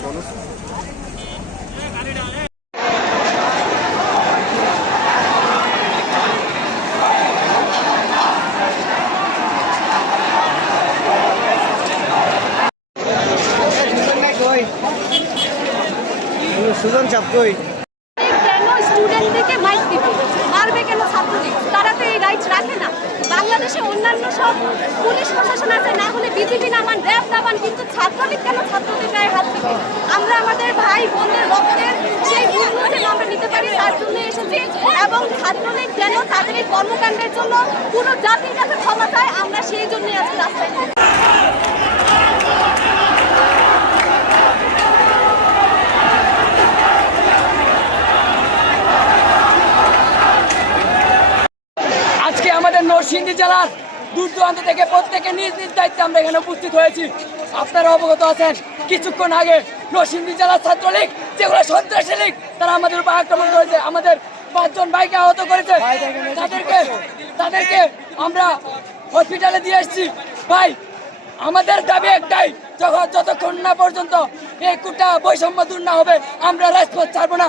মানুষ সুজন চাপ কই কেন স্টুডেন্টদেরকে মাইক দিবে? মারবে কেন ছাত্রদের? তারা তো এই রাইটস রাখে না। বাংলাদেশে অন্যান্য সব পুলিশ প্রশাসন আছে, না হলে বিজেপি নামান র্যাব নামান কিন্তু ছাত্রলীগ কেন ছাত্রলীগ গায়ে হাত থেকে? আমরা আমাদের ভাই, বোনদের রক্তের সেই মূল্য আমরা নিতে পারি? তার জন্য এসেছি। এবং ছাত্রলীগ যেন তাদের এই কর্মকাণ্ডের জন্য পুরো জাতির কাছে ক্ষমা চায়, আমরা সেই জন্যই আজকে রাস্তায় নেমেছি। আজকে আমাদের নরসিংদী জেলার দূর দূরান্ত থেকে প্রত্যেকে নিজ নিজ দায়িত্বে আমরা এখানে উপস্থিত হয়েছি। আপনারা অবগত আছেন, কিছুক্ষণ আগে নরসিংদী জেলার ছাত্রলীগ, যেগুলো সন্ত্রাসী লীগ, তারা আমাদের উপর আক্রমণ করেছে। আমাদের পাঁচজন ভাইকে আহত করেছে। তাদেরকে তাদেরকে আমরা হসপিটালে দিয়ে এসেছি। ভাই, আমাদের দাবি একটাই, যখন যতক্ষণ না পর্যন্ত এই কুটা বৈষম্য দূর না হবে, আমরা রাজপথ ছাড়বো না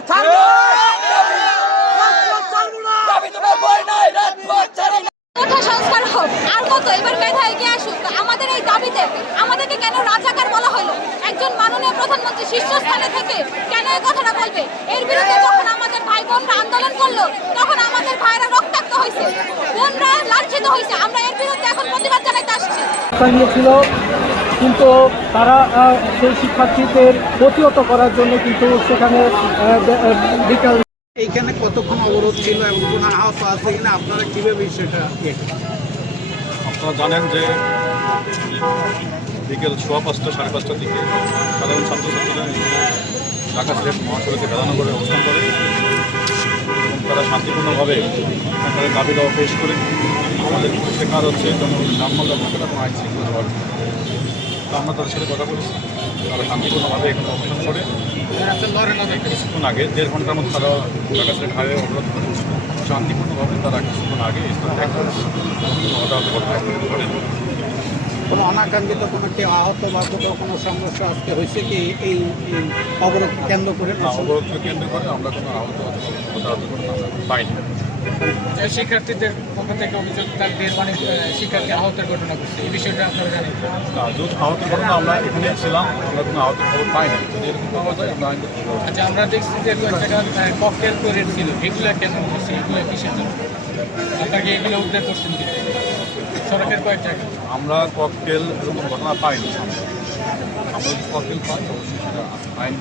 দাবি তোমার বই নাই রাজপথ ছাড়ি না কোথা সংস্কার হোক আর কত? এবার মেধা এগিয়ে আসুক। আমাদের এই দাবিতে আমাদেরকে কেন রাজাকার বলা হলো? একজন মাননীয় প্রধানমন্ত্রী শীর্ষস্থানে থেকে কেন এই কথাটা বলবে? এর বিরুদ্ধে যখন আমাদের ভাই বোনরা আন্দোলন করল তখন আমাদের ভাইরা রক্তাক্ত হয়েছে। বোনরা লাঞ্ছিত হয়েছে। আমরা এর বিরুদ্ধে এখন প্রতিবাদ জানাইতে আসছি। নিয়েছিল কিন্তু তারা সেই শিক্ষার্থীদের প্রতিহত করার জন্য কিন্তু সেখানে বিকাল এইখানে কতক্ষণ অবরোধ ছিল এবং কোনো আহত আছে কিনা? আপনারা কীভাবে সেটা? আপনারা জানেন যে বিকেল সোয়া পাঁচটা, সাড়ে পাঁচটার দিকে সাধারণ ছাত্রছাত্রীরা ঢাকা সিলেট মহাসড়কে বেড়ানো করে অবস্থান করে। এবং তারা শান্তিপূর্ণভাবে তাদের দাবি দেওয়া পেশ করে। আমাদের উদ্দেশ্যে কাজ হচ্ছে জনগণের নামমাল্লা থাকাটা এবং আইন শৃঙ্খলা তো আমরা তাদের সাথে কথা বলেছি। তারা শান্তিপূর্ণভাবে এখানে অবস্থান করে। কিছুক্ষণ আগে, দেড় ঘণ্টার মতো তারা ঢাকা সিলেট হাইওয়ে অবরোধ করে। শান্তিপূর্ণভাবে তারা কিছুক্ষণ আগে স্থান ত্যাগ করেছে। কোনো অনাকাঙ্ক্ষিত কোনো কেউ আহত বা কোথাও কোনো সমস্যা আজকে হয়েছে কি? এই এই অবরোধ কেন্দ্র করে না অবরোধকে কেন্দ্র করে আমরা কোনো আহত কোনো পাইনি। শিক্ষার্থীদের পক্ষ থেকে অভিযোগ তার মানে শিক্ষার্থী আহতের ঘটনা ঘটছে। এই বিষয়টা আপনারা জানেন? যদি আহত ঘটনা আমরা এখানে ছিলাম আমরা কোনো আহত খবর পাইনি। যদি এরকম পাওয়া যায় আমরা আচ্ছা আমরা দেখছি যে কয়েক জায়গা ককটেল করে ছিল। এগুলো কেন হচ্ছে এগুলো কিসের জন্য? আপনাকে এগুলো উদ্ধার করছেন কি সড়কের কয়েক জায়গা আমরা ককটেল এরকম ঘটনা পাইনি। আমরা ককটেল পাই, অবশ্যই সেটা আইন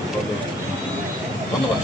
ধন্যবাদ।